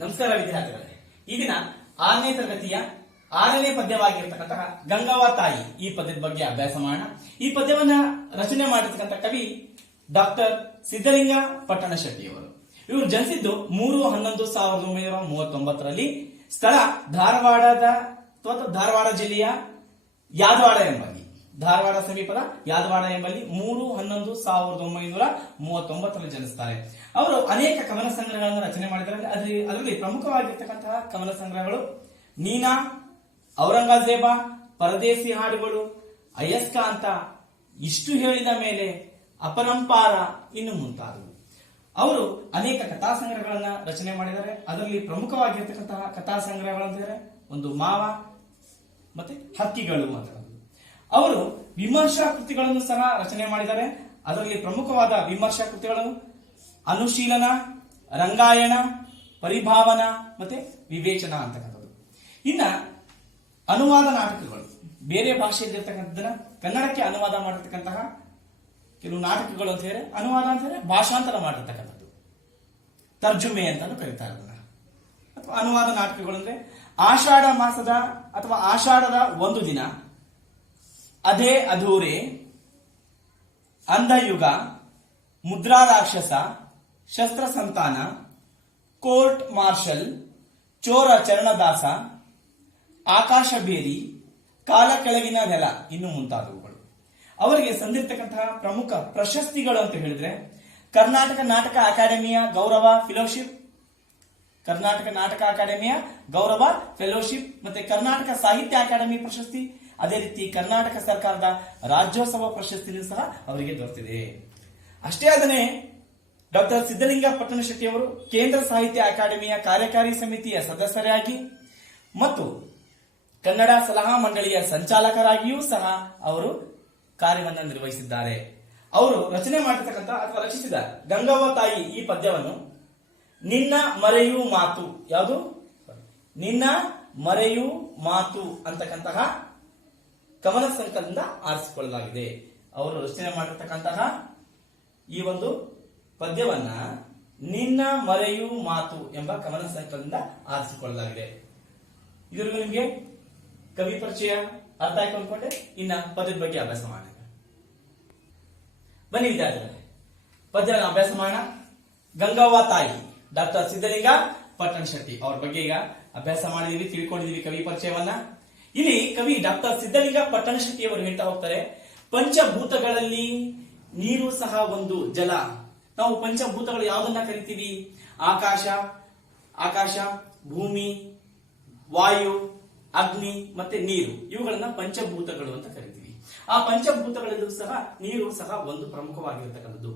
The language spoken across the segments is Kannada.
ನಮಸ್ಕಾರ ವಿದ್ಯಾರ್ಥಿಗಳೇ. ಈ ದಿನ 6ನೇ ತರಗತಿಯ 6ನೇ ಪದ್ಯವಾಗಿರತಕ್ಕಂತಹ ಗಂಗವ್ವ ತಾಯಿ ಈ ಪದ್ಯದ ಬಗ್ಗೆ ಅಭ್ಯಾಸ ಮಾಡೋಣ. ಈ ಪದ್ಯವನ್ನ ರಚನೆ ಮಾಡಿರ್ತಕ್ಕಂಥ ಕವಿ ಡಾಕ್ಟರ್ ಸಿದ್ದಲಿಂಗ ಪಟ್ಟಣಶೆಟ್ಟಿಯವರು. ಇವರು ಜನಿಸಿದ್ದು 3/11/1939ರಲ್ಲಿ. ಸ್ಥಳ ಧಾರವಾಡ ಜಿಲ್ಲೆಯ ಯಾದವಾಡ ಎಂಬಲ್ಲಿ, ಧಾರವಾಡ ಸಮೀಪದ ಯಾದವಾಡ ಎಂಬಲ್ಲಿ 3/11/1939ರಲ್ಲಿ ಜನಿಸ್ತಾರೆ. ಅವರು ಅನೇಕ ಕವನ ಸಂಗ್ರಹಗಳನ್ನು ರಚನೆ ಮಾಡಿದ್ದಾರೆ. ಅದರಲ್ಲಿ ಪ್ರಮುಖವಾಗಿರ್ತಕ್ಕಂತಹ ಕವನ ಸಂಗ್ರಹಗಳು ನೀನಾ, ಔರಂಗಜೇಬ, ಪರದೇಸಿ ಹಾಡುಗಳು, ಅಯಸ್ಕಾಂತ, ಇಷ್ಟು ಹೇಳಿದ ಮೇಲೆ, ಅಪರಂಪಾರ, ಇನ್ನು ಮುಂತಾದವು. ಅವರು ಅನೇಕ ಕಥಾ ಸಂಗ್ರಹಗಳನ್ನ ರಚನೆ ಮಾಡಿದ್ದಾರೆ. ಅದರಲ್ಲಿ ಪ್ರಮುಖವಾಗಿರ್ತಕ್ಕಂತಹ ಕಥಾ ಸಂಗ್ರಹಗಳಂತಂದ್ರೆ ಒಂದು ಮಾವ ಮತ್ತೆ ಹಕ್ಕಿಗಳು ಅಂತ. ಅವರು ವಿಮರ್ಶಾ ಕೃತಿಗಳನ್ನು ಸಹ ರಚನೆ ಮಾಡಿದ್ದಾರೆ. ಅದರಲ್ಲಿ ಪ್ರಮುಖವಾದ ವಿಮರ್ಶಾ ಕೃತಿಗಳು ಅನುಶೀಲನ, ರಂಗಾಯಣ, ಪರಿಭಾವನ ಮತ್ತೆ ವಿವೇಚನ ಅಂತಕ್ಕಂಥದ್ದು. ಇನ್ನ ಅನುವಾದ ನಾಟಕಗಳು, ಬೇರೆ ಭಾಷೆಯಲ್ಲಿರ್ತಕ್ಕಂಥದ್ದನ್ನ ಕನ್ನಡಕ್ಕೆ ಅನುವಾದ ಮಾಡಿರ್ತಕ್ಕಂತಹ ಕೆಲವು ನಾಟಕಗಳು ಅಂತ ಹೇಳಿ, ಅನುವಾದ ಅಂತ ಹೇಳಿ ಭಾಷಾಂತರ ಮಾಡಿರ್ತಕ್ಕಂಥದ್ದು, ತರ್ಜುಮೆ ಅಂತಾನು ಕರೀತಾರೆ ಅದನ್ನ. ಅಥವಾ ಅನುವಾದ ನಾಟಕಗಳು ಅಂದ್ರೆ ಆಷಾಢ ಮಾಸದ ಅಥವಾ ಆಷಾಢದ ಒಂದು ದಿನ, ಅದೇ ಅಧೂರೆ, ಅಂಧಯುಗ, ಮುದ್ರಾ ರಾಕ್ಷಸ, ಶಸ್ತ್ರ ಸಂತಾನ, ಕೋರ್ಟ್ ಮಾರ್ಷಲ್, ಚೋರ ಚರಣದಾಸ, ಆಕಾಶ ಬೇರಿ, ಕಾಲ ಕೆಳಗಿನ ನೆಲ, ಇನ್ನು ಮುಂತಾದವುಗಳು. ಅವರಿಗೆ ಸಂದಿರ್ತಕ್ಕಂತಹ ಪ್ರಮುಖ ಪ್ರಶಸ್ತಿಗಳು ಅಂತ ಹೇಳಿದ್ರೆ ಕರ್ನಾಟಕ ನಾಟಕ ಅಕಾಡೆಮಿಯ ಗೌರವ ಫೆಲೋಶಿಪ್, ಕರ್ನಾಟಕ ನಾಟಕ ಅಕಾಡೆಮಿಯ ಗೌರವ ಫೆಲೋಶಿಪ್, ಮತ್ತೆ ಕರ್ನಾಟಕ ಸಾಹಿತ್ಯ ಅಕಾಡೆಮಿ ಪ್ರಶಸ್ತಿ, ಅದೇ ರೀತಿ ಕರ್ನಾಟಕ ಸರ್ಕಾರದ ರಾಜ್ಯೋತ್ಸವ ಪ್ರಶಸ್ತಿಯೂ ಸಹ ಅವರಿಗೆ ದೊರೆತಿದೆ. ಅಷ್ಟೇ ಅಲ್ಲದೆ ಡಾಕ್ಟರ್ ಸಿದ್ದಲಿಂಗ ಪಟ್ಟಣಶೆಟ್ಟಿ ಅವರು ಕೇಂದ್ರ ಸಾಹಿತ್ಯ ಅಕಾಡೆಮಿಯ ಕಾರ್ಯಕಾರಿ ಸಮಿತಿಯ ಸದಸ್ಯರಾಗಿ ಮತ್ತು ಕನ್ನಡ ಸಲಹಾ ಮಂಡಳಿಯ ಸಂಚಾಲಕರಾಗಿಯೂ ಸಹ ಅವರು ಕಾರ್ಯವನ್ನು ನಿರ್ವಹಿಸಿದ್ದಾರೆ. ಅವರು ರಚನೆ ಮಾಡಿರ್ತಕ್ಕಂಥ ಅಥವಾ ರಚಿಸಿದ ಗಂಗವ್ವ ತಾಯಿ ಈ ಪದ್ಯವನ್ನು ನಿನ್ನ ಮರೆಯೂ ಮಾತು, ಯಾವುದು ನಿನ್ನ ಮರೆಯೂ ಮಾತು ಅಂತಕ್ಕಂತಹ ಕವನ ಸಂಕಲನದಿಂದ ಆರಿಸಿಕೊಳ್ಳಲಾಗಿದೆ. ಅವರು ರಚನೆ ಮಾಡಿರ್ತಕ್ಕಂತಹ ಈ ಒಂದು ಪದ್ಯವನ್ನ ನಿನ್ನ ಮರೆಯೂ ಮಾತು ಎಂಬ ಕವನ ಸಂಕಲನದಿಂದ ಆರಿಸಿಕೊಳ್ಳಲಾಗಿದೆ. ಇದರಲ್ಲಿ ನಿಮಗೆ ಕವಿ ಪರಿಚಯ ಅರ್ಥ ಆಯ್ತು ಅನ್ಕೊಂಡೆ. ಇನ್ನ ಪದ್ಯದ ಬಗ್ಗೆ ಅಭ್ಯಾಸ ಮಾಡೋಣ. ಬನ್ನಿ ವಿದ್ಯಾರ್ಥಿಗಳೇ, ಪದ್ಯವನ್ನು ಅಭ್ಯಾಸ ಮಾಡೋಣ. ಗಂಗವ್ವ ತಾಯಿ ಡಾಕ್ಟರ್ ಸಿದ್ದಲಿಂಗ ಪಟ್ಟಣಶೆಟ್ಟಿ ಅವ್ರ ಬಗ್ಗೆ ಈಗ ಅಭ್ಯಾಸ ಮಾಡಿದೀವಿ, ತಿಳ್ಕೊಂಡಿದೀವಿ ಕವಿ ಪರಿಚಯವನ್ನ. ಇಲ್ಲಿ ಕವಿ ಡಾಕ್ಟರ್ ಸಿದ್ದಲಿಂಗ ಪಟ್ಟಣಶೆಟ್ಟಿ ಅವರು ಹೇಳ್ತಾ ಹೋಗ್ತಾರೆ, ಪಂಚಭೂತಗಳಲ್ಲಿ ನೀರು ಸಹ ಒಂದು ಜಲ. ನಾವು ಪಂಚಭೂತಗಳು ಯಾವುದನ್ನ ಕರಿತೀವಿ? ಆಕಾಶ, ಭೂಮಿ, ವಾಯು, ಅಗ್ನಿ ಮತ್ತೆ ನೀರು, ಇವುಗಳನ್ನ ಪಂಚಭೂತಗಳು ಅಂತ ಕರಿತೀವಿ. ಆ ಪಂಚಭೂತಗಳಲ್ಲೂ ಸಹ ನೀರು ಸಹ ಒಂದು ಪ್ರಮುಖವಾಗಿರತಕ್ಕಂಥದ್ದು.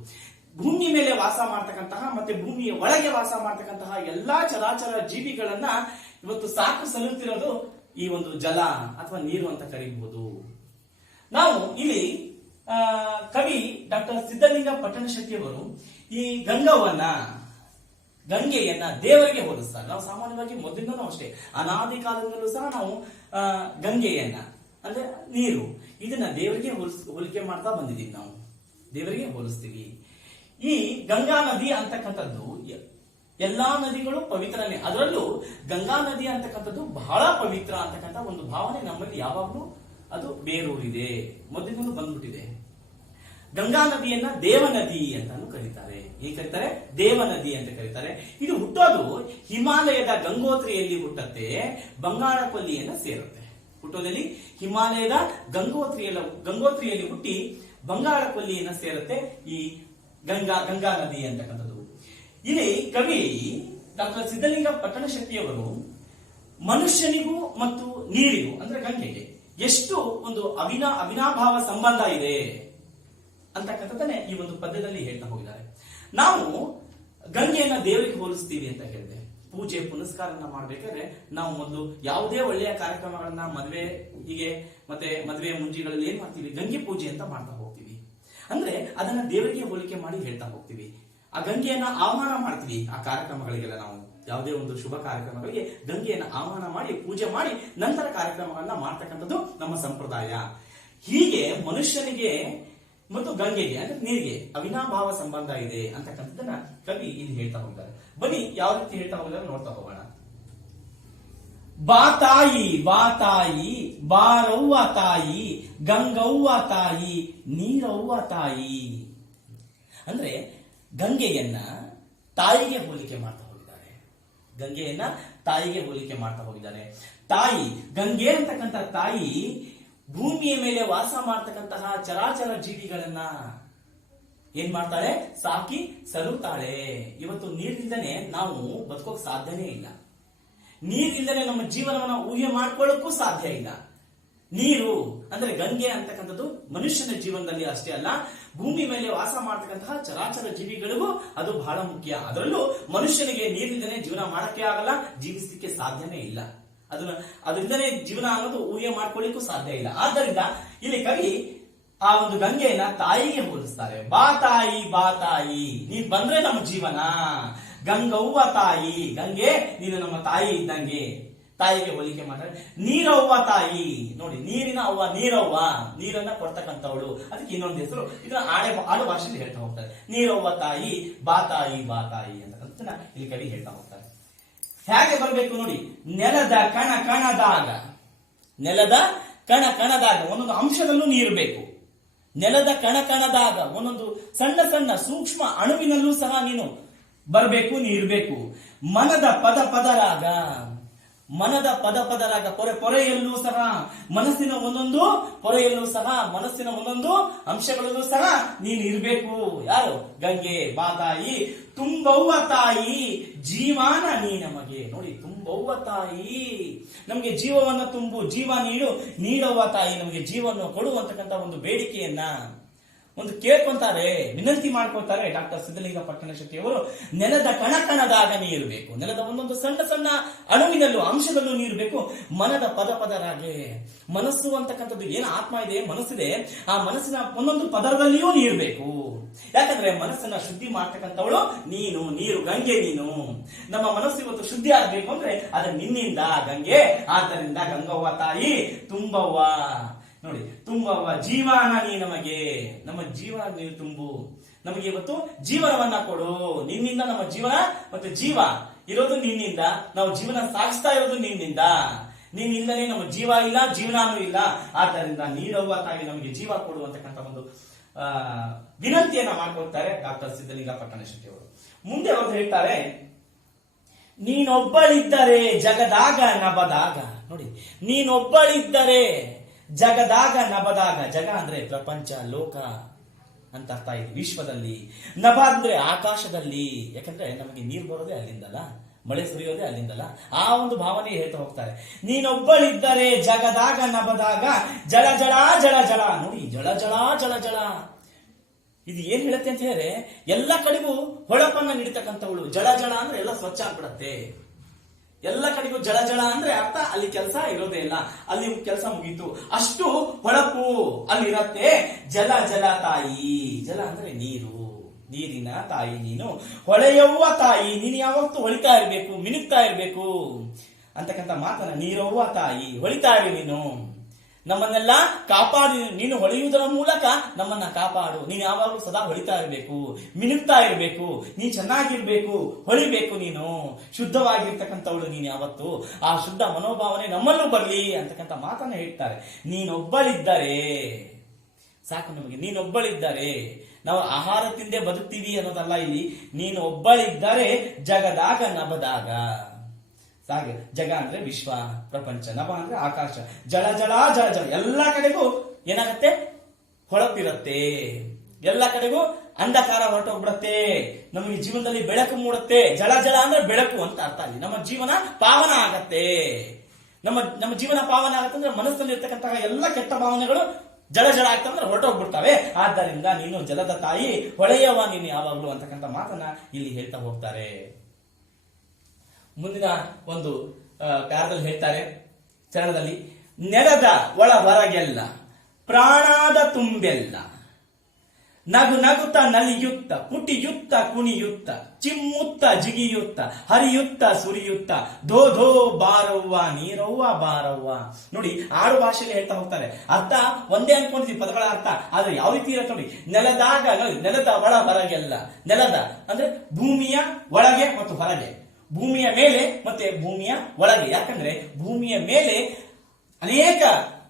ಭೂಮಿ ಮೇಲೆ ವಾಸ ಮಾಡ್ತಕ್ಕಂತಹ ಮತ್ತೆ ಭೂಮಿಯ ಒಳಗೆ ವಾಸ ಮಾಡ್ತಕ್ಕಂತಹ ಎಲ್ಲಾ ಚರಾಚರ ಜೀವಿಗಳನ್ನ ಇವತ್ತು ಸಾಕು ಸಲ್ಲುತ್ತಿರೋದು ಈ ಒಂದು ಜಲ ಅಥವಾ ನೀರು ಅಂತ ಕರೀಬಹುದು. ನಾವು ಇಲ್ಲಿ ಕವಿ ಡಾಕ್ಟರ್ ಸಿದ್ದಲಿಂಗ ಪಟ್ಟಣಶೆಟ್ಟಿ ಅವರು ಈ ಗಂಗೆಯನ್ನ ದೇವರಿಗೆ ಹೋಲಿಸ್ತಾರೆ. ನಾವು ಸಾಮಾನ್ಯವಾಗಿ ಮೊದಲಿಂದನೂ ಅಷ್ಟೇ, ಅನಾದಿ ಕಾಲದಿಂದಲೂ ಸಹ ನಾವು ಗಂಗೆಯನ್ನ ಅಂದ್ರೆ ನೀರು, ಇದನ್ನ ದೇವರಿಗೆ ಹೋಲಿಕೆ ಮಾಡ್ತಾ ಬಂದಿದ್ದೀವಿ. ನಾವು ದೇವರಿಗೆ ಹೋಲಿಸ್ತೀವಿ. ಈ ಗಂಗಾ ನದಿ ಅಂತಕ್ಕಂಥದ್ದು ಎಲ್ಲಾ ನದಿಗಳು ಪವಿತ್ರನೇ, ಅದರಲ್ಲೂ ಗಂಗಾ ನದಿ ಅಂತಕ್ಕಂಥದ್ದು ಬಹಳ ಪವಿತ್ರ ಅಂತಕ್ಕಂಥ ಒಂದು ಭಾವನೆ ನಮ್ಮಲ್ಲಿ ಯಾವಾಗಲೂ ಅದು ಬೇರೂರಿದೆ, ಮೊದಲಿಂದಲೂ ಬಂದ್ಬಿಟ್ಟಿದೆ. ಗಂಗಾ ನದಿಯನ್ನ ದೇವನದಿ ಅಂತಾನು ಕರೀತಾರೆ. ಏನ್ ಕರೀತಾರೆ? ದೇವನದಿ ಅಂತ ಕರೀತಾರೆ. ಇದು ಹುಟ್ಟೋದು ಹಿಮಾಲಯದ ಗಂಗೋತ್ರಿಯಲ್ಲಿ ಹುಟ್ಟತ್ತೆ, ಬಂಗಾಳ ಕೊಲ್ಲಿಯನ್ನ ಸೇರುತ್ತೆ. ಹುಟ್ಟೋದಲ್ಲಿ ಹಿಮಾಲಯದ ಗಂಗೋತ್ರಿಯಲ್ಲಿ ಹುಟ್ಟಿ ಬಂಗಾಳ ಕೊಲ್ಲಿಯನ್ನ ಸೇರುತ್ತೆ ಈ ಗಂಗಾ ನದಿ ಅಂತಕ್ಕಂಥದ್ದು. ಇಲ್ಲಿ ಕವಿ ಡಾಕ್ಟರ್ ಸಿದ್ದಲಿಂಗ ಪಟ್ಟಣಶೆಟ್ಟಿಯವರು ಮನುಷ್ಯನಿಗೂ ಮತ್ತು ನೀರಿಗೂ ಅಂದ್ರೆ ಗಂಗೆಗೆ ಎಷ್ಟು ಒಂದು ಅವಿನಾಭಾವ ಸಂಬಂಧ ಇದೆ ಅಂತಕ್ಕಂಥದ್ದನ್ನೇ ಈ ಒಂದು ಪದ್ಯದಲ್ಲಿ ಹೇಳ್ತಾ ಹೋಗಿದ್ದಾರೆ. ನಾವು ಗಂಗೆಯನ್ನ ದೇವರಿಗೆ ಹೋಲಿಸ್ತೀವಿ ಅಂತ ಹೇಳಿದೆ. ಪೂಜೆ ಪುನಸ್ಕಾರನ ಮಾಡ್ಬೇಕಾದ್ರೆ ನಾವು ಮೊದಲು ಯಾವುದೇ ಒಳ್ಳೆಯ ಕಾರ್ಯಕ್ರಮಗಳನ್ನ ಮತ್ತೆ ಮದುವೆ ಮುಂಜಿಗಳಲ್ಲಿ ಏನ್ ಮಾಡ್ತೀವಿ? ಗಂಗೆ ಪೂಜೆ ಅಂತ ಮಾಡ್ತಾ ಹೋಗ್ತೀವಿ. ಅಂದ್ರೆ ಅದನ್ನ ದೇವರಿಗೆ ಹೋಲಿಕೆ ಮಾಡಿ ಹೇಳ್ತಾ ಹೋಗ್ತೀವಿ. ಆ ಗಂಗೆಯನ್ನ ಆಹ್ವಾನ ಮಾಡ್ತೀವಿ. ಆ ಕಾರ್ಯಕ್ರಮಗಳಿಗೆಲ್ಲ ನಾವು ಯಾವುದೇ ಒಂದು ಶುಭ ಕಾರ್ಯಕ್ರಮಗಳಿಗೆ ಗಂಗೆಯನ್ನ ಆಹ್ವಾನ ಮಾಡಿ ಪೂಜೆ ಮಾಡಿ ನಂತರ ಕಾರ್ಯಕ್ರಮಗಳನ್ನ ಮಾಡ್ತಕ್ಕಂಥದ್ದು ನಮ್ಮ ಸಂಪ್ರದಾಯ. ಹೀಗೆ ಮನುಷ್ಯನಿಗೆ ಮತ್ತು ಗಂಗೆಗೆ ಅಂದ್ರೆ ನೀರಿಗೆ ಅವಿನಾಭಾವ ಸಂಬಂಧ ಇದೆ ಅಂತಕ್ಕಂಥದ್ದನ್ನ ಕವಿ ಇಲ್ಲಿ ಹೇಳ್ತಾ ಹೋಗ್ತಾರೆ. ಬನ್ನಿ ಯಾವ ರೀತಿ ಹೇಳ್ತಾ ಹೋಗಿದ್ದಾರೆ ನೋಡ್ತಾ ಹೋಗೋಣ. ಬಾ ತಾಯಿ ಬಾ ತಾಯಿ ಬಾರವ್ವ ತಾಯಿ ಗಂಗವ್ವ ತಾಯಿ ನೀರವ್ವ ತಾಯಿ. ಅಂದ್ರೆ ಗಂಗೆಯನ್ನ ತಾಯಿಗೆ ಹೋಲಿಕೆ ಮಾಡ್ತಾ ಹೋಗಿದ್ದಾರೆ. ಗಂಗೆಯನ್ನ ತಾಯಿಗೆ ಹೋಲಿಕೆ ಮಾಡ್ತಾ ಹೋಗಿದ್ದಾರೆ. ತಾಯಿ ಗಂಗೆ ಅಂತಕ್ಕಂಥ ತಾಯಿ ಭೂಮಿಯ ಮೇಲೆ ವಾಸ ಮಾಡ್ತಕ್ಕಂತಹ ಚರಾಚರ ಜೀವಿಗಳನ್ನ ಏನ್ ಮಾಡ್ತಾಳೆ? ಸಾಕಿ ಸಲುತ್ತಾಳೆ. ಇವತ್ತು ನೀರಿನಿಂದನೇ ನಾವು ಬದುಕೋಕ್ ಸಾಧ್ಯನೇ ಇಲ್ಲ. ನೀರಿನಿಂದನೇ ನಮ್ಮ ಜೀವನವನ್ನ ಊಹೆ ಮಾಡ್ಕೊಳ್ಳೋಕ್ಕೂ ಸಾಧ್ಯ ಇಲ್ಲ. ನೀರು ಅಂದ್ರೆ ಗಂಗೆ ಅಂತಕ್ಕಂಥದ್ದು ಮನುಷ್ಯನ ಜೀವನದಲ್ಲಿ ಅಷ್ಟೇ ಅಲ್ಲ, ಭೂಮಿ ಮೇಲೆ ವಾಸ ಮಾಡ್ತಕ್ಕಂತಹ ಚರಾಚರ ಜೀವಿಗಳಿಗೂ ಅದು ಬಹಳ ಮುಖ್ಯ. ಅದರಲ್ಲೂ ಮನುಷ್ಯನಿಗೆ ನೀರಿನಿಂದನೇ ಜೀವನ ಮಾಡಕ್ಕೆ ಆಗಲ್ಲ, ಜೀವಿಸಲಿಕ್ಕೆ ಸಾಧ್ಯನೇ ಇಲ್ಲ. ಅದರಿಂದನೇ ಜೀವನ ಅನ್ನೋದು ಊಹೆ ಮಾಡ್ಕೊಳ್ಳಿಕ್ಕೂ ಸಾಧ್ಯ ಇಲ್ಲ. ಆದ್ದರಿಂದ ಇಲ್ಲಿ ಕವಿ ಆ ಒಂದು ಗಂಗೆಯನ್ನ ತಾಯಿಗೆ ಹೋಲಿಸ್ತಾರೆ. ಬಾ ತಾಯಿ ಬಾ ತಾಯಿ, ನೀನ್ ಬಂದ್ರೆ ನಮ್ಮ ಜೀವನ. ಗಂಗವ್ವ ತಾಯಿ, ಗಂಗೆ ನೀನು ನಮ್ಮ ತಾಯಿ ಇದ್ದಂಗೆ. ತಾಯಿಗೆ ಹೋಲಿಕೆ ಮಾಡ್ತಾರೆ. ನೀರವ್ವ ತಾಯಿ, ನೋಡಿ ನೀರಿನ ಅವ್ವ ನೀರವ್ವ, ನೀರನ್ನ ಕೊಡ್ತಕ್ಕಂಥವಳು. ಅದಕ್ಕೆ ಇನ್ನೊಂದು ಹೆಸರು. ಇದನ್ನ ಆಡು ಭಾಷೆಯಲ್ಲಿ ಹೇಳ್ತಾ ಹೋಗ್ತಾರೆ. ನೀರವ್ವ ತಾಯಿ ಬಾ ತಾಯಿ ಅಂತಕ್ಕಂಥ ಇಲ್ಲಿ ಕವಿ ಹೇಳ್ತಾ ಹೋಗ್ತಾರೆ. ಹೇಗೆ ಬರಬೇಕು ನೋಡಿ. ನೆಲದ ಕಣ ಕಣದಾಗ, ನೆಲದ ಕಣ ಕಣದಾಗ ಒಂದೊಂದು ಅಂಶದಲ್ಲೂ ನೀರು ಬೇಕು. ನೆಲದ ಕಣ ಕಣದಾಗ ಒಂದೊಂದು ಸಣ್ಣ ಸಣ್ಣ ಸೂಕ್ಷ್ಮ ಅಣುವಿನಲ್ಲೂ ಸಹ ನೀನು ಬರಬೇಕು, ನೀರ್ಬೇಕು. ಮನದ ಪದ ಪದರಾಗ, ಮನದ ಪದ ಪದರಾಗ ಪೊರೆ ಪೊರೆಯಲ್ಲೂ ಸಹ, ಮನಸ್ಸಿನ ಒಂದೊಂದು ಪೊರೆಯಲ್ಲೂ ಸಹ, ಮನಸ್ಸಿನ ಒಂದೊಂದು ಅಂಶಗಳಲ್ಲೂ ಸಹ ನೀನು ಇರ್ಬೇಕು. ಯಾರು? ಗಂಗೆ ಬಾ ತಾಯಿ. ತುಂಬವ್ವ ತಾಯಿ ಜೀವಾನ ನೀ ನಮಗೆ. ನೋಡಿ, ತುಂಬವ್ವ ತಾಯಿ, ನಮಗೆ ಜೀವವನ್ನ ತುಂಬು, ಜೀವ ನೀಡವ್ವ ತಾಯಿ, ನಮಗೆ ಜೀವವನ್ನು ಕೊಡುವಂತಕ್ಕಂಥ ಒಂದು ಬೇಡಿಕೆಯನ್ನ ಒಂದು ಕೇಳ್ಕೊಂತಾರೆ, ವಿನಂತಿ ಮಾಡ್ಕೊತಾರೆ ಡಾಕ್ಟರ್ ಸಿದ್ಧಲಿಂಗ ಪಟ್ಟಣಶೆಟ್ಟಿ ಅವರು. ನೆಲದ ಕಣ ಕಣದಾಗ ನೀರು ಬೇಕು. ನೆಲದ ಒಂದೊಂದು ಸಣ್ಣ ಸಣ್ಣ ಅಣುವಿನಲ್ಲೂ ಅಂಶದಲ್ಲೂ ನೀರು ಬೇಕು. ಮನದ ಪದ ಪದರಾಗೆ, ಮನಸ್ಸು ಅಂತಕ್ಕಂಥದ್ದು ಏನು ಆತ್ಮ ಇದೆ, ಮನಸ್ಸಿದೆ, ಆ ಮನಸ್ಸಿನ ಒಂದೊಂದು ಪದರದಲ್ಲಿಯೂ ನೀರು ಬೇಕು. ಯಾಕಂದ್ರೆ ಮನಸ್ಸನ್ನ ಶುದ್ಧಿ ಮಾಡ್ತಕ್ಕಂಥವಳು ನೀನು, ನೀರು ಗಂಗೆ ನೀನು. ನಮ್ಮ ಮನಸ್ಸು ಇವತ್ತು ಶುದ್ಧಿ ಆಗ್ಬೇಕು ಅಂದ್ರೆ ಅದು ನಿನ್ನಿಂದ ಗಂಗೆ. ಆದ್ದರಿಂದ ಗಂಗವ್ವ ತಾಯಿ ತುಂಬವ್ವ. ನೋಡಿ, ತುಂಬವ್ವ ಜೀವನ ನೀ ನಮಗೆ, ನಮ್ಮ ಜೀವನ ನೀನು ತುಂಬು, ನಮಗೆ ಇವತ್ತು ಜೀವನವನ್ನ ಕೊಡು. ನಿನ್ನಿಂದ ನಮ್ಮ ಜೀವನ ಮತ್ತು ಜೀವ ಇರೋದು ನಿನ್ನಿಂದ, ನಾವು ಜೀವನ ಸಾಗಿಸ್ತಾ ಇರೋದು ನಿನ್ನಿಂದ. ನಿನ್ನಿಂದಲೇ ನಮ್ಮ ಜೀವ ಇಲ್ಲ, ಜೀವನಾನು ಇಲ್ಲ. ಆದ್ದರಿಂದ ನೀರವ್ವ ತಾಯಿ ನಮಗೆ ಜೀವ ಕೊಡು ಅಂತಕ್ಕಂಥ ಒಂದು ವಿನಂತಿಯನ್ನ ಮಾಡ್ಕೊಳ್ತಾರೆ ಡಾಕ್ಟರ್ ಸಿದ್ಧಲಿಂಗ ಪಟ್ಟಣಶೆಟ್ಟಿ ಅವರು. ಮುಂದೆ ಅವರು ಹೇಳ್ತಾರೆ, ನೀನೊಬ್ಬಳಿದ್ದರೆ ಜಗದಾಗ ನಬದಾಗ. ನೋಡಿ, ನೀನೊಬ್ಬಳಿದ್ದರೆ ಜಗದಾಗ ನಬದಾಗ. ಜಗ ಅಂದ್ರೆ ಪ್ರಪಂಚ, ಲೋಕ ಅಂತ ಅರ್ಥ ಇದೆ, ವಿಶ್ವದಲ್ಲಿ. ನಭ ಅಂದ್ರೆ ಆಕಾಶದಲ್ಲಿ. ಯಾಕಂದ್ರೆ ನಮಗೆ ನೀರು ಬರೋದೇ ಅಲ್ಲಿಂದಲ್ಲ, ಮಳೆ ಸುರಿಯೋದೇ ಅಲ್ಲಿಂದಲ್ಲ. ಆ ಒಂದು ಭಾವನೆ ಹೇಳ್ತಾ ಹೋಗ್ತಾರೆ. ನೀನೊಬ್ಬಳಿದ್ದರೆ ಜಗದಾಗ ನಬದಾಗ ಜಳ ಜಳ ಜಳ ಜಳ. ನೋಡಿ, ಜಳ ಜಳ ಜಳ ಜಳ ಇದು ಏನ್ ಹೇಳುತ್ತೆ ಅಂತ ಹೇಳಿದ್ರೆ, ಎಲ್ಲ ಕಡೆಗೂ ಹೊಳಪನ್ನ ನೀಡತಕ್ಕಂಥವಳು. ಜಳ ಜಳ ಅಂದ್ರೆ ಎಲ್ಲ ಸ್ವಚ್ಛ ಆಗ್ಬಿಡತ್ತೆ. ಎಲ್ಲ ಕಡೆಗೂ ಜಳ ಜಳ ಅಂದ್ರೆ ಅರ್ಥ ಅಲ್ಲಿ ಕೆಲಸ ಇರೋದೇ ಇಲ್ಲ, ಅಲ್ಲಿ ಕೆಲಸ ಮುಗೀತು, ಅಷ್ಟು ಹೊಳಪು ಅಲ್ಲಿರತ್ತೆ. ಜಲ ಜಲ ತಾಯಿ, ಜಲ ಅಂದ್ರೆ ನೀರು, ನೀರಿನ ತಾಯಿ ನೀನು. ಹೊಳೆಯವ್ವ ತಾಯಿ, ನೀನು ಯಾವತ್ತೂ ಹೊಳಿತಾ ಇರ್ಬೇಕು, ಮಿನುಗ್ತಾ ಇರ್ಬೇಕು ಅಂತಕ್ಕಂಥ ಮಾತನ್ನ. ನೀರವ್ವ ತಾಯಿ, ಹೊಳಿತಾ ಇರು ನೀನು, ನಮ್ಮನ್ನೆಲ್ಲ ಕಾಪಾಡಿ, ನೀನು ಹೊಳೆಯುವುದರ ಮೂಲಕ ನಮ್ಮನ್ನ ಕಾಪಾಡು. ನೀನು ಯಾವಾಗಲೂ ಸದಾ ಹೊಳಿತಾ ಇರಬೇಕು, ಮಿನುಗ್ತಾ ಇರಬೇಕು, ನೀ ಚೆನ್ನಾಗಿರ್ಬೇಕು, ಹೊಳಿಬೇಕು. ನೀನು ಶುದ್ಧವಾಗಿರ್ತಕ್ಕಂಥವಳು ನೀನು ಯಾವತ್ತು. ಆ ಶುದ್ಧ ಮನೋಭಾವನೆ ನಮ್ಮಲ್ಲೂ ಬರ್ಲಿ ಅಂತಕ್ಕಂಥ ಮಾತನ್ನ ಹೇಳ್ತಾರೆ. ನೀನೊಬ್ಬಳಿದ್ದರೆ ಸಾಕು ನಮಗೆ, ನೀನೊಬ್ಬಳಿದ್ದರೆ. ನಾವು ಆಹಾರ ತಿಂದೇ ಬದುಕ್ತೀವಿ ಅನ್ನೋದಲ್ಲ ಇಲ್ಲಿ. ನೀನು ಒಬ್ಬಳಿದ್ದರೆ ಜಗದಾಗ ನಬದಾಗ. ಹಾಗೆ ಜಗ ಅಂದ್ರೆ ವಿಶ್ವ, ಪ್ರಪಂಚ, ನಭ ಅಂದ್ರೆ ಆಕಾಶ. ಜಳ ಜಳ ಜಳ ಜಳ, ಎಲ್ಲ ಕಡೆಗೂ ಏನಾಗತ್ತೆ? ಹೊಳಪಿರತ್ತೆ. ಎಲ್ಲ ಕಡೆಗೂ ಅಂಧಕಾರ ಹೊರಟೋಗ್ಬಿಡತ್ತೆ. ನಮಗೆ ಜೀವನದಲ್ಲಿ ಬೆಳಕು ಮೂಡುತ್ತೆ. ಜಳ ಜಳ ಅಂದ್ರೆ ಬೆಳಕು ಅಂತ ಅರ್ಥ. ಅಲ್ಲಿ ನಮ್ಮ ಜೀವನ ಪಾವನ ಆಗತ್ತೆ. ನಮ್ಮ ಜೀವನ ಪಾವನ ಆಗತ್ತೆ ಅಂದ್ರೆ ಮನಸ್ಸಲ್ಲಿ ಇರ್ತಕ್ಕಂತಹ ಎಲ್ಲ ಕೆಟ್ಟ ಭಾವನೆಗಳು ಜಳ ಜಳ ಆಗ್ತಂದ್ರೆ ಹೊರಟೋಗ್ಬಿಡ್ತವೆ. ಆದ್ದರಿಂದ ನೀನು ಜಲದ ತಾಯಿ, ಹೊಳೆಯವ ನೀನು ಯಾವಾಗ್ಲೂ ಅಂತಕ್ಕಂಥ ಮಾತನ್ನ ಇಲ್ಲಿ ಹೇಳ್ತಾ ಹೋಗ್ತಾರೆ. ಮುಂದಿನ ಒಂದು ಪ್ಯಾರದಲ್ಲಿ ಹೇಳ್ತಾರೆ ಚರಣದಲ್ಲಿ, ನೆಲದ ಒಳ ಹೊರಗೆಲ್ಲ ಪ್ರಾಣಾದ ತುಂಬೆಲ್ಲ ನಗು ನಗುತ್ತ ನಲಿಯುತ್ತ ಪುಟಿಯುತ್ತ ಕುಣಿಯುತ್ತ ಚಿಮ್ಮುತ್ತ ಜಿಗಿಯುತ್ತ ಹರಿಯುತ್ತ ಸುರಿಯುತ್ತ ಧೋ ಧೋ ಬಾರವ್ವ ನೀರವ್ವ ಬಾರವ್ವ. ನೋಡಿ, ಆಡು ಭಾಷೆಯಲ್ಲಿ ಹೇಳ್ತಾ ಹೋಗ್ತಾರೆ. ಅರ್ಥ ಒಂದೇ ಅನ್ಕೊಂಡಿದ್ವಿ ಪದಗಳ ಅರ್ಥ, ಆದ್ರೆ ಯಾವ ರೀತಿ ಇರುತ್ತೆ ನೋಡಿ. ನೆಲದಾಗ, ನೆಲದ ಒಳ ಹೊರಗೆಲ್ಲ, ನೆಲದ ಅಂದ್ರೆ ಭೂಮಿಯ ಒಳಗೆ ಮತ್ತು ಹೊರಗೆ, ಭೂಮಿಯ ಮೇಲೆ ಮತ್ತೆ ಭೂಮಿಯ ಒಳಗೆ. ಯಾಕಂದ್ರೆ ಭೂಮಿಯ ಮೇಲೆ ಅನೇಕ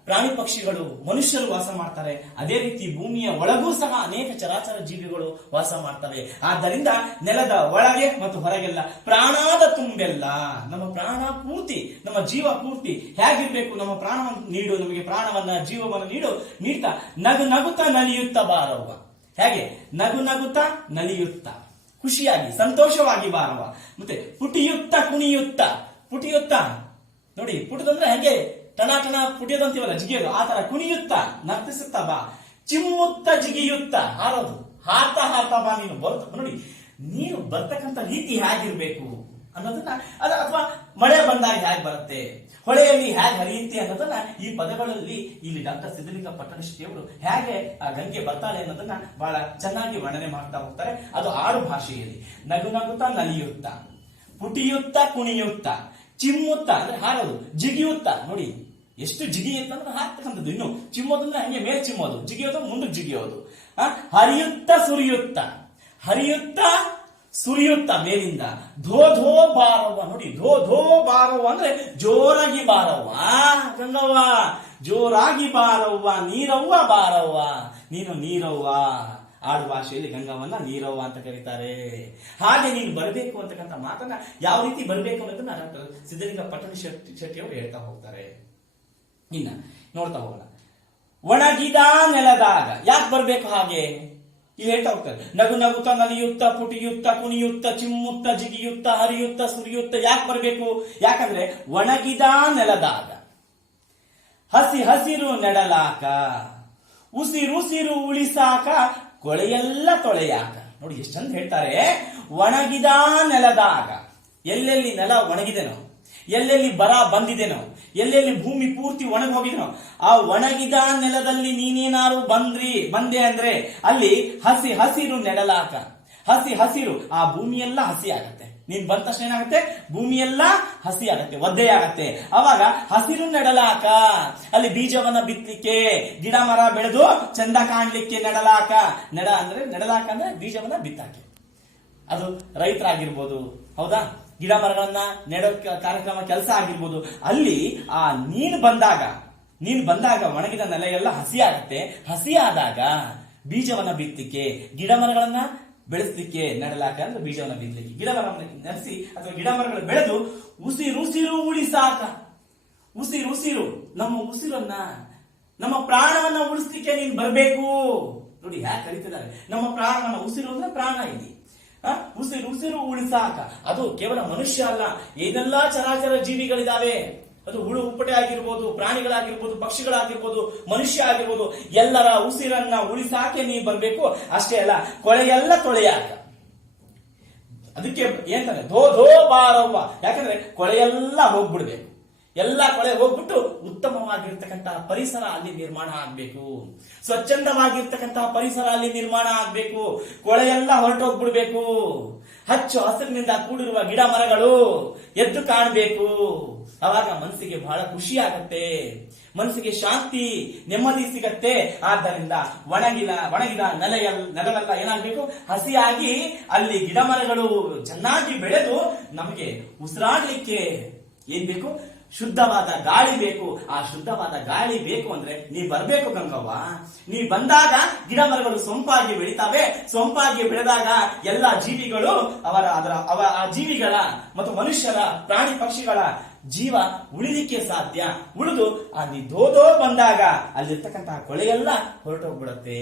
ಪ್ರಾಣಿ ಪಕ್ಷಿಗಳು, ಮನುಷ್ಯರು ವಾಸ ಮಾಡ್ತಾರೆ. ಅದೇ ರೀತಿ ಭೂಮಿಯ ಒಳಗೂ ಸಹ ಅನೇಕ ಚರಾಚರ ಜೀವಿಗಳು ವಾಸ ಮಾಡ್ತವೆ. ಆದ್ದರಿಂದ ನೆಲದ ಒಳಗೆ ಮತ್ತು ಹೊರಗೆಲ್ಲ ಪ್ರಾಣದ ತುಂಬೆಲ್ಲ, ನಮ್ಮ ಪ್ರಾಣ ಪೂರ್ತಿ, ನಮ್ಮ ಜೀವ ಪೂರ್ತಿ ಹೇಗಿರ್ಬೇಕು, ನಮ್ಮ ಪ್ರಾಣವನ್ನು ನೀಡು, ನಮಗೆ ಪ್ರಾಣವನ್ನ ಜೀವವನ್ನು ನೀಡ್ತಾ ನಗು ನಗುತ್ತಾ ನಲಿಯುತ್ತ ಬಾರವ್ವ. ಹೇಗೆ ನಗು ನಗುತ್ತಾ ನಲಿಯುತ್ತ, ಖುಷಿಯಾಗಿ ಸಂತೋಷವಾಗಿ ಬಾರವ್ವ. ಮತ್ತೆ ಪುಟಿಯುತ್ತ ಕುಣಿಯುತ್ತ, ಪುಟಿಯುತ್ತ ನೋಡಿ, ಪುಟದಂದ್ರೆ ಹೇಗೆ ಟಣ ಟಣ ಪುಟಿಯೋದಂತೀವಲ್ಲ, ಜಿಗಿಯೋದು, ಆ ತರ ಕುಣಿಯುತ್ತ ನರ್ತಿಸುತ್ತ ಬಾ. ಚಿಮ್ಮುತ್ತ ಜಿಗಿಯುತ್ತ ಹಾರೋದು, ಹಾರ್ತಾ ಹಾರ್ತಾ ಬಾ ನೀನು ನೋಡಿ. ನೀನು ಬರ್ತಕ್ಕಂಥ ರೀತಿ ಹೇಗಿರ್ಬೇಕು ಅನ್ನೋದನ್ನ, ಅಥವಾ ಮಳೆ ಬಂದಾಗ ಹೇಗೆ ಬರುತ್ತೆ, ಹೊಳೆಯಲ್ಲಿ ಹೇಗೆ ಹರಿಯುತ್ತೆ ಅನ್ನೋದನ್ನ ಈ ಪದಗಳಲ್ಲಿ ಇಲ್ಲಿ ಡಾಕ್ಟರ್ ಸಿದ್ಧಲಿಂಗ ಪಟ್ಟಣಶೆಟ್ಟಿ ಅವರು ಹೇಗೆ ಆ ಗಂಗೆ ಬರ್ತಾಳೆ ಅನ್ನೋದನ್ನ ಬಹಳ ಚೆನ್ನಾಗಿ ವರ್ಣನೆ ಮಾಡ್ತಾ ಹೋಗ್ತಾರೆ. ಅದು ಆಡು ಭಾಷೆಯಲ್ಲಿ. ನಗು ನಗುತ್ತಾ ನಲಿಯುತ್ತ, ಪುಟಿಯುತ್ತ ಕುಣಿಯುತ್ತ, ಚಿಮ್ಮುತ್ತ ಅಂದ್ರೆ ಹಾರೋದು, ಜಿಗಿಯುತ್ತ ನೋಡಿ ಎಷ್ಟು ಜಿಗಿಯುತ್ತ ಅಂದ್ರೆ ಹಾಕ್ತಕ್ಕಂಥದ್ದು. ಇನ್ನು ಚಿಮ್ಮೋದಂದ್ರೆ ಹಂಗೆ ಮೇಲೆ ಚಿಮ್ಮೋದು, ಜಿಗಿಯೋದು ಮುಂದಕ್ಕೆ ಜಿಗಿಯೋದು. ಹರಿಯುತ್ತ ಸುರಿಯುತ್ತ, ಹರಿಯುತ್ತ ಸುರಿಯುತ್ತ ಮೇಲಿಂದ. ಧೋ ಧೋ ಬಾರವ್ವ ನೋಡಿ, ಧೋ ಧೋ ಬಾರವ್ವ ಅಂದ್ರೆ ಜೋರಾಗಿ ಬಾರವ್ವ ಗಂಗವ್ವ, ಜೋರಾಗಿ ಬಾರವ್ವ ನೀರವ್ವ ಬಾರವ್ವ, ನೀನು ನೀರವ್ವ. ಆಡು ಭಾಷೆಯಲ್ಲಿ ಗಂಗವನ್ನ ನೀರವ್ವ ಅಂತ ಕರೀತಾರೆ. ಹಾಗೆ ನೀನು ಬರಬೇಕು ಅಂತಕ್ಕಂಥ ಮಾತನ್ನ ಯಾವ ರೀತಿ ಬರಬೇಕು ಅನ್ನೋದನ್ನ ಡಾಕ್ಟರ್ ಸಿದ್ಧಲಿಂಗ ಪಟ್ಟಣಶೆಟ್ಟಿ ಅವರು ಹೇಳ್ತಾ ಹೋಗ್ತಾರೆ. ಇನ್ನ ನೋಡ್ತಾ ಹೋಗೋಣ. ಒಣಗಿದ ನೆಲದಾಗ ಯಾಕೆ ಬರ್ಬೇಕು ಹಾಗೆ ಇಲ್ಲಿ ಹೇಳ್ತಾ ಹೋಗ್ತಾರೆ. ನಗು ನಗುತ್ತ ನಲಿಯುತ್ತ ಪುಟಿಯುತ್ತ ಕುಣಿಯುತ್ತ ಚಿಮ್ಮುತ್ತ ಜಿಗಿಯುತ್ತ ಹರಿಯುತ್ತ ಸುರಿಯುತ್ತ ಯಾಕೆ ಬರ್ಬೇಕು? ಯಾಕಂದ್ರೆ ಒಣಗಿದ ನೆಲದಾಗ ಹಸಿ ಹಸಿರು ನೆಡಲಾಕ, ಉಸಿರುಸಿರು ಉಳಿಸಾಕ, ಕೊಳೆಯೆಲ್ಲ ತೊಳೆಯಾಕ. ನೋಡಿ ಎಷ್ಟು ಚಂದ ಹೇಳ್ತಾರೆ. ಒಣಗಿದ ನೆಲದಾಗ, ಎಲ್ಲೆಲ್ಲಿ ನೆಲ ಒಣಗಿದೆನೋ, ಎಲ್ಲೆಲ್ಲಿ ಬರ ಬಂದಿದೆನೋ, ಎಲ್ಲೆಲ್ಲಿ ಭೂಮಿ ಪೂರ್ತಿ ಒಣಗಿ ಹೋಗಿದೆನೋ, ಆ ಒಣಗಿದ ನೆಲದಲ್ಲಿ ನೀನೇನಾರು ಬಂದೆ ಅಂದ್ರೆ ಅಲ್ಲಿ ಹಸಿ ಹಸಿರು ನೆಡಲಾಕ. ಹಸಿ ಹಸಿರು, ಆ ಭೂಮಿಯೆಲ್ಲ ಹಸಿ ಆಗತ್ತೆ. ನೀನ್ ಬಂದ ತಕ್ಷಣ ಏನಾಗುತ್ತೆ? ಭೂಮಿಯೆಲ್ಲ ಹಸಿ ಆಗತ್ತೆ, ಒದ್ದೆ ಆಗತ್ತೆ. ಅವಾಗ ಹಸಿರು ನೆಡಲಾಕ, ಅಲ್ಲಿ ಬೀಜವನ್ನ ಬಿತ್ತಲಿಕ್ಕೆ, ಗಿಡ ಮರ ಬೆಳೆದು ಚಂದ ಕಾಣ್ಲಿಕ್ಕೆ ನೆಡಲಾಕ. ನೆಡಲಾಕ ಅಂದ್ರೆ ಬೀಜವನ್ನ ಬಿತ್ತಾಕೆ. ಅದು ರೈತರಾಗಿರ್ಬೋದು, ಹೌದಾ, ಗಿಡ ಮರಗಳನ್ನ ನೆಡೋ ಕಾರ್ಯಕ್ರಮ ಕೆಲಸ ಆಗಿರ್ಬೋದು. ಅಲ್ಲಿ ಆ ನೀನು ಬಂದಾಗ ಒಣಗಿದ ನೆಲ ಎಲ್ಲ ಹಸಿ ಆಗತ್ತೆ. ಹಸಿ ಆದಾಗ ಬೀಜವನ್ನ ಬಿತ್ತಲಿಕ್ಕೆ, ಗಿಡ ಮರಗಳನ್ನ ಬೆಳೆಸಲಿಕ್ಕೆ ನೆಡಲಾಕ ಅಂದ್ರೆ ಬೀಜವನ್ನ ಬಿತ್ತಲಿಕ್ಕೆ, ಗಿಡ ಮರ ನೆಲೆಸಿ ಅಥವಾ ಗಿಡ ಮರಗಳು ಬೆಳೆದು ಉಸಿರುಸಿರು ಉಳಿಸಾಕ. ಉಸಿರು ನಮ್ಮ ಉಸಿರನ್ನ, ನಮ್ಮ ಪ್ರಾಣವನ್ನ ಉಳಿಸ್ಲಿಕ್ಕೆ ನೀನ್ ಬರ್ಬೇಕು. ನೋಡಿ ಯಾಕೆ ಕರೀತಿದ್ದಾರೆ, ನಮ್ಮ ಪ್ರಾಣವನ್ನ. ಉಸಿರು ಅಂದ್ರೆ ಪ್ರಾಣ ಇಲ್ಲಿ. ಉಸಿರು ಉಳಿಸಾಕ. ಅದು ಕೇವಲ ಮನುಷ್ಯ ಅಲ್ಲ, ಏನೆಲ್ಲಾ ಚರಾಚರ ಜೀವಿಗಳಿದಾವೆ, ಅದು ಹುಳು ಹುಪ್ಪಟೆ ಆಗಿರ್ಬೋದು, ಪ್ರಾಣಿಗಳಾಗಿರ್ಬೋದು, ಪಕ್ಷಿಗಳಾಗಿರ್ಬೋದು, ಮನುಷ್ಯ ಆಗಿರ್ಬೋದು, ಎಲ್ಲರ ಉಸಿರನ್ನ ಉಳಿಸಾಕೆ ನೀ ಬರ್ಬೇಕು. ಅಷ್ಟೇ ಅಲ್ಲ, ಕೊಳೆಯೆಲ್ಲ ತೊಳೆಯಾಕ. ಅದಕ್ಕೆ ಏನಂತಾನೆ, ಧೋ ಧೋ ಬಾರವ್ವ. ಯಾಕಂದ್ರೆ ಕೊಳೆಯೆಲ್ಲ ಹೋಗ್ಬಿಡ್ಬೇಕು. ಎಲ್ಲಾ ಕೊಳೆ ಹೋಗ್ಬಿಟ್ಟು ಉತ್ತಮವಾಗಿರ್ತಕ್ಕಂತಹ ಪರಿಸರ ಅಲ್ಲಿ ನಿರ್ಮಾಣ ಆಗ್ಬೇಕು. ಸ್ವಚ್ಛಂದವಾಗಿರ್ತಕ್ಕಂತಹ ಪರಿಸರ ಅಲ್ಲಿ ನಿರ್ಮಾಣ ಆಗ್ಬೇಕು. ಕೊಳೆಯೆಲ್ಲ ಹೊರಟೋಗ್ಬಿಡ್ಬೇಕು. ಹಚ್ಚು ಹಸಿರಿನಿಂದ ಕೂಡಿರುವ ಗಿಡ ಮರಗಳು ಎದ್ದು ಕಾಣಬೇಕು. ಅವಾಗ ಮನಸ್ಸಿಗೆ ಬಹಳ ಖುಷಿ ಆಗತ್ತೆ, ಮನಸ್ಸಿಗೆ ಶಾಂತಿ ನೆಮ್ಮದಿ ಸಿಗತ್ತೆ. ಆದ್ದರಿಂದ ಒಣಗಿದ ನೆಲವೆಲ್ಲ ಏನಾಗಬೇಕು? ಹಸಿಯಾಗಿ ಅಲ್ಲಿ ಗಿಡ ಮರಗಳು ಚೆನ್ನಾಗಿ ಬೆಳೆದು ನಮಗೆ ಉಸಿರಾಡ್ಲಿಕ್ಕೆ ಏನ್ ಬೇಕು? ಶುದ್ಧವಾದ ಗಾಳಿ ಬೇಕು. ಆ ಶುದ್ಧವಾದ ಗಾಳಿ ಬೇಕು ಅಂದ್ರೆ ನೀ ಬರ್ಬೇಕು ಗಂಗವ್ವ. ನೀ ಬಂದಾಗ ಗಿಡ ಮರಗಳು ಸೊಂಪಾಗಿ ಬೆಳಿತಾವೆ. ಸೊಂಪಾಗಿ ಬೆಳೆದಾಗ ಎಲ್ಲಾ ಜೀವಿಗಳು ಆ ಜೀವಿಗಳ ಮತ್ತು ಮನುಷ್ಯರ, ಪ್ರಾಣಿ ಪಕ್ಷಿಗಳ ಜೀವ ಉಳಿಲಿಕ್ಕೆ ಸಾಧ್ಯ. ಉಳಿದು ನೀ ದೋದೋ ಬಂದಾಗ ಅಲ್ಲಿರ್ತಕ್ಕಂತಹ ಕೊಳೆಯೆಲ್ಲ ಹೊರಟೋಗ್ಬಿಡತ್ತೆ.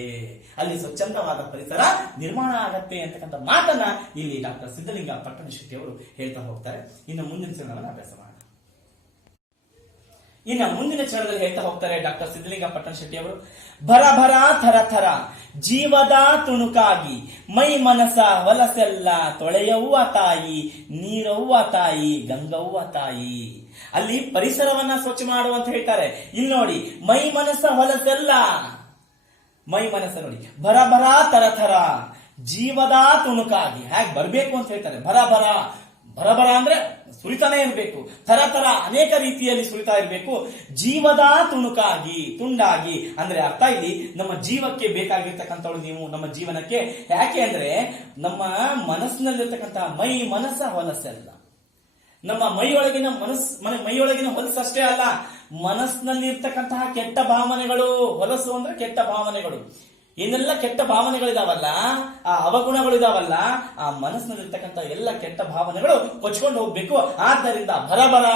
ಅಲ್ಲಿ ಸ್ವಚ್ಛಂದವಾದ ಪರಿಸರ ನಿರ್ಮಾಣ ಆಗತ್ತೆ ಅಂತಕ್ಕಂಥ ಮಾತನ್ನ ಇಲ್ಲಿ ಡಾಕ್ಟರ್ ಸಿದ್ಧಲಿಂಗ ಪಟ್ಟಣಶೆಟ್ಟಿ ಅವರು ಹೇಳ್ತಾ ಹೋಗ್ತಾರೆ. ಇನ್ನು ಮುಂದಿನ ಚರಣವನ್ನು ಅಭ್ಯಾಸ ಮಾಡೋಣ. ಇನ್ನು ಮುಂದಿನ ಚರಣದಲ್ಲಿ ಹೇಳ್ತಾ ಹೋಗ್ತಾರೆ ಡಾಕ್ಟರ್ ಸಿದ್ಧಲಿಂಗ ಪಟ್ಟಣಶೆಟ್ಟಿ ಅವರು. ಭರ ಭರ ಥರ ಥರ ಜೀವದ ತುಣುಕಾಗಿ ಮೈ ಮನಸ ಹೊಲಸೆಲ್ಲ ತೊಳೆಯವ್ವ ತಾಯಿ, ನೀರವ್ವ ತಾಯಿ, ಗಂಗವ್ವ ತಾಯಿ. ಅಲ್ಲಿ ಪರಿಸರವನ್ನ ಸ್ವಚ್ಛ ಮಾಡುವಂತ ಹೇಳ್ತಾರೆ. ಇಲ್ಲಿ ನೋಡಿ, ಮೈ ಮನಸ ಹೊಲಸೆಲ್ಲ, ಮೈ ಮನಸ್ಸ ನೋಡಿ, ಭರ ಭರ ತರ ಥರ ಜೀವದ ತುಣುಕಾಗಿ ಹೇಗೆ ಬರ್ಬೇಕು ಅಂತ ಹೇಳ್ತಾರೆ. ಭರ ಭರ ಭರ ಭರ ಅಂದ್ರೆ ಸುರಿತಾನೆ ಇರಬೇಕು, ತರ ತರ ಅನೇಕ ರೀತಿಯಲ್ಲಿ ಸುರಿತಾ ಇರಬೇಕು. ಜೀವದ ತುಣುಕಾಗಿ, ತುಂಡಾಗಿ ಅಂದ್ರೆ ಅರ್ಥ ಇಲ್ಲಿ ನಮ್ಮ ಜೀವಕ್ಕೆ ಬೇಕಾಗಿರ್ತಕ್ಕಂಥವ್ರು ನೀವು, ನಮ್ಮ ಜೀವನಕ್ಕೆ. ಯಾಕೆ ಅಂದ್ರೆ ನಮ್ಮ ಮನಸ್ಸಿನಲ್ಲಿರ್ತಕ್ಕಂಥ ಮೈ ಮನಸ್ಸ ಹೊಲಸಲ್ಲ. ನಮ್ಮ ಮೈಯೊಳಗಿನ ಹೊಲಸಷ್ಟೇ ಅಲ್ಲ, ಮನಸ್ಸಿನಲ್ಲಿ ಇರ್ತಕ್ಕಂತಹ ಕೆಟ್ಟ ಭಾವನೆಗಳು. ಹೊಲಸು ಅಂದ್ರೆ ಕೆಟ್ಟ ಭಾವನೆಗಳು. ಏನೆಲ್ಲ ಕೆಟ್ಟ ಭಾವನೆಗಳಿದಾವಲ್ಲ, ಆ ಅವಗುಣಗಳಿದಾವಲ್ಲ, ಆ ಮನಸ್ಸಿನಲ್ಲಿರ್ತಕ್ಕಂಥ ಎಲ್ಲ ಕೆಟ್ಟ ಭಾವನೆಗಳು ಕೊಚ್ಕೊಂಡು ಹೋಗ್ಬೇಕು. ಆದ್ದರಿಂದ ಭರಭರ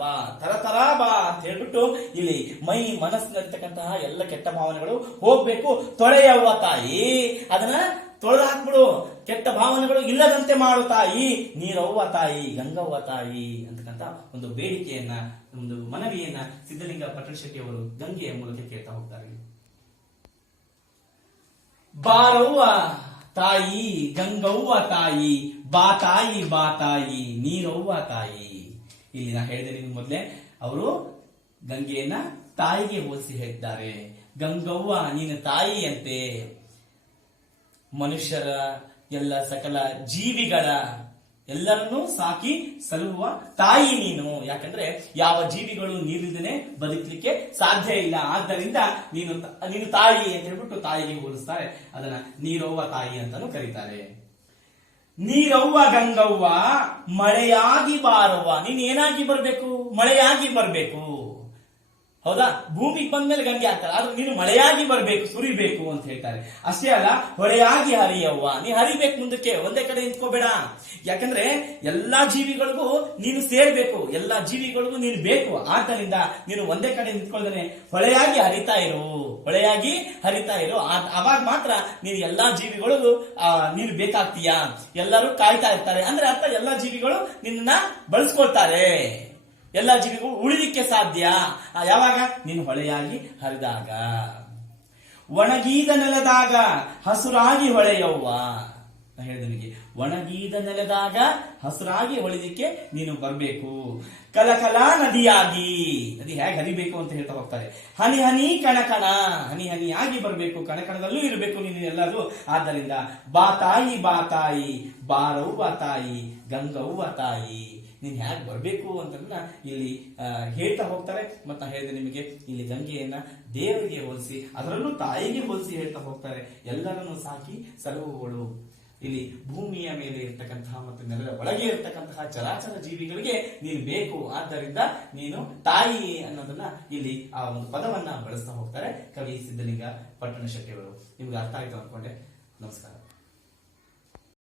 ಬಾ, ತರ ತರ ಬಾ ಅಂತ ಹೇಳ್ಬಿಟ್ಟು ಇಲ್ಲಿ ಮೈ ಮನಸ್ಸಿನಲ್ಲಿರ್ತಕ್ಕಂತಹ ಎಲ್ಲ ಕೆಟ್ಟ ಭಾವನೆಗಳು ಹೋಗ್ಬೇಕು. ತೊಳೆಯವ್ವ ತಾಯಿ, ಅದನ್ನ ತೊಳೆದು ಹಾಕ್ಬಿಡು. ಕೆಟ್ಟ ಭಾವನೆಗಳು ಇಲ್ಲದಂತೆ ಮಾಡು ತಾಯಿ, ನೀರವ್ವ ತಾಯಿ, ಗಂಗವ್ವ ತಾಯಿ ಅಂತಕ್ಕಂಥ ಒಂದು ಬೇಡಿಕೆಯನ್ನ, ಒಂದು ಮನವಿಯನ್ನ ಸಿದ್ಧಲಿಂಗ ಪಟ್ಟಣಶೆಟ್ಟಿ ಅವರು ಗಂಗೆಯ ಮೂಲಕ ಕೇಳ್ತಾ ಹೋಗ್ತಾರೆ. ಬಾರವ್ವ ತಾಯಿ, ಗಂಗವ್ವ ತಾಯಿ, ಬಾ ತಾಯಿ ಬಾ ತಾಯಿ, ನೀರವ್ವ ತಾಯಿ. ಇಲ್ಲಿ ನಾ ಹೇಳಿದೆ ನಿಮ್ಗೆ ಮೊದಲೇ, ಅವರು ಗಂಗೆಯನ್ನ ತಾಯಿಗೆ ಹೋಲಿಸಿ ಹೇಳಿದ್ದಾರೆ. ಗಂಗವ್ವ ನೀನು ತಾಯಿ ಅಂತೆ, ಮನುಷ್ಯರ ಎಲ್ಲ ಸಕಲ ಜೀವಿಗಳ ಎಲ್ಲರನ್ನೂ ಸಾಕಿ ಸಲುಹುವ ತಾಯಿ ನೀನು. ಯಾಕಂದ್ರೆ ಯಾವ ಜೀವಿಗಳು ನೀರಿಲ್ಲದೆ ಬದುಕಲಿಕ್ಕೆ ಸಾಧ್ಯ ಇಲ್ಲ. ಆದ್ದರಿಂದ ನೀನು ತಾಯಿ ಅಂತ ಹೇಳ್ಬಿಟ್ಟು ತಾಯಿಗೆ ಹೋಲಿಸ್ತಾರೆ. ಅದನ್ನ ನೀರವ್ವ ತಾಯಿ ಅಂತಾನು ಕರೀತಾರೆ. ನೀರವ್ವ ಗಂಗವ್ವ ಮಳೆಯಾಗಿ ಬಾರವ್ವ, ನೀನ್ ಏನಾಗಿ ಬರ್ಬೇಕು? ಮಳೆಯಾಗಿ ಬರ್ಬೇಕು. ಹೌದಾ? ಭೂಮಿಗೆ ಬಂದ್ಮೇಲೆ ಗಂಗೆ ಆಗ್ತಾರೆ, ಆದ್ರೆ ನೀನು ಮಳೆಯಾಗಿ ಬರ್ಬೇಕು, ಸುರಿಬೇಕು ಅಂತ ಹೇಳ್ತಾರೆ. ಅಷ್ಟೇ ಅಲ್ಲ, ಹೊಳೆಯಾಗಿ ಹರಿಯವ್ವ, ನೀ ಹರಿಬೇಕು ಮುಂದಕ್ಕೆ, ಒಂದೇ ಕಡೆ ನಿಂತ್ಕೋಬೇಡ. ಯಾಕಂದ್ರೆ ಎಲ್ಲಾ ಜೀವಿಗಳಿಗೂ ನೀನು ಸೇರ್ಬೇಕು, ಎಲ್ಲಾ ಜೀವಿಗಳಿಗೂ ನೀನು ಬೇಕು. ಆದ್ದರಿಂದ ನೀನು ಒಂದೇ ಕಡೆ ನಿಂತ್ಕೊಳ್ದೇನೆ ಹೊಳೆಯಾಗಿ ಹರಿತಾ ಇರು, ಹೊಳೆಯಾಗಿ ಹರಿತಾ ಇರು. ಅವಾಗ ಮಾತ್ರ ನೀನು ಎಲ್ಲಾ ಜೀವಿಗಳಿಗೂ ನೀನು ಬೇಕಾಗ್ತೀಯ. ಎಲ್ಲರೂ ಕಾಯ್ತಾ ಇರ್ತಾರೆ ಅಂದ್ರೆ ಅರ್ಥ ಎಲ್ಲಾ ಜೀವಿಗಳು ನಿನ್ನ ಬಳಸ್ಕೊಳ್ತಾರೆ. ಎಲ್ಲ ಜೀವಿಗಳು ಉಳಿಲಿಕ್ಕೆ ಸಾಧ್ಯ ಯಾವಾಗ? ನೀನು ಹೊಳೆಯಾಗಿ ಹರಿದಾಗ. ಒಣಗೀದ ನೆಲದಾಗ ಹಸುರಾಗಿ ಹೊಳೆಯವ್ವ, ಹೇಳಿದೆ ನಿಮಗೆ, ಒಣಗೀದ ನೆಲದಾಗ ಹಸುರಾಗಿ ಹೊಳಿಲಿಕ್ಕೆ ನೀನು ಬರ್ಬೇಕು. ಕಲಕಲ ನದಿಯಾಗಿ, ನದಿ ಹೇಗೆ ಹರಿಬೇಕು ಅಂತ ಹೇಳ್ತಾ ಹೋಗ್ತಾರೆ. ಹನಿ ಹನಿ ಕಣಕಣ, ಹನಿ ಹನಿಯಾಗಿ ಬರ್ಬೇಕು, ಕಣಕಣದಲ್ಲೂ ಇರಬೇಕು ನೀನು ಎಲ್ಲರೂ. ಆದ್ದರಿಂದ ಬಾ ತಾಯಿ ಬಾ ತಾಯಿ, ಬಾರವ್ವ ತಾಯಿ, ಗಂಗವ್ವ ತಾಯಿ, ನೀನ್ ಹ್ಯಾಕ್ ಬರ್ಬೇಕು ಅಂತನ್ನ ಇಲ್ಲಿ ಹೇಳ್ತಾ ಹೋಗ್ತಾರೆ. ಮತ್ತ ಹೇಳಿದೆ ನಿಮಗೆ, ಇಲ್ಲಿ ಗಂಗೆಯನ್ನ ದೇವರಿಗೆ ಹೋಲಿಸಿ, ಅದರಲ್ಲೂ ತಾಯಿಗೆ ಹೋಲಿಸಿ ಹೇಳ್ತಾ ಹೋಗ್ತಾರೆ. ಎಲ್ಲರನ್ನು ಸಾಕಿ ಸಲಹುವಳು. ಇಲ್ಲಿ ಭೂಮಿಯ ಮೇಲೆ ಇರ್ತಕ್ಕಂತಹ ಮತ್ತು ನೆಲದ ಒಳಗೆ ಇರ್ತಕ್ಕಂತಹ ಚರಾಚರ ಜೀವಿಗಳಿಗೆ ನೀನು ಬೇಕು. ಆದ್ದರಿಂದ ನೀನು ತಾಯಿ ಅನ್ನೋದನ್ನ ಇಲ್ಲಿ ಆ ಒಂದು ಪದವನ್ನ ಬಳಸ್ತಾ ಹೋಗ್ತಾರೆ ಕವಿ ಸಿದ್ಧಲಿಂಗ ಪಟ್ಟಣಶೆಟ್ಟಿ ಅವರು. ನಿಮ್ಗೆ ಅರ್ಥ ಆಯ್ತು ಅನ್ಕೊಂಡೆ. ನಮಸ್ಕಾರ.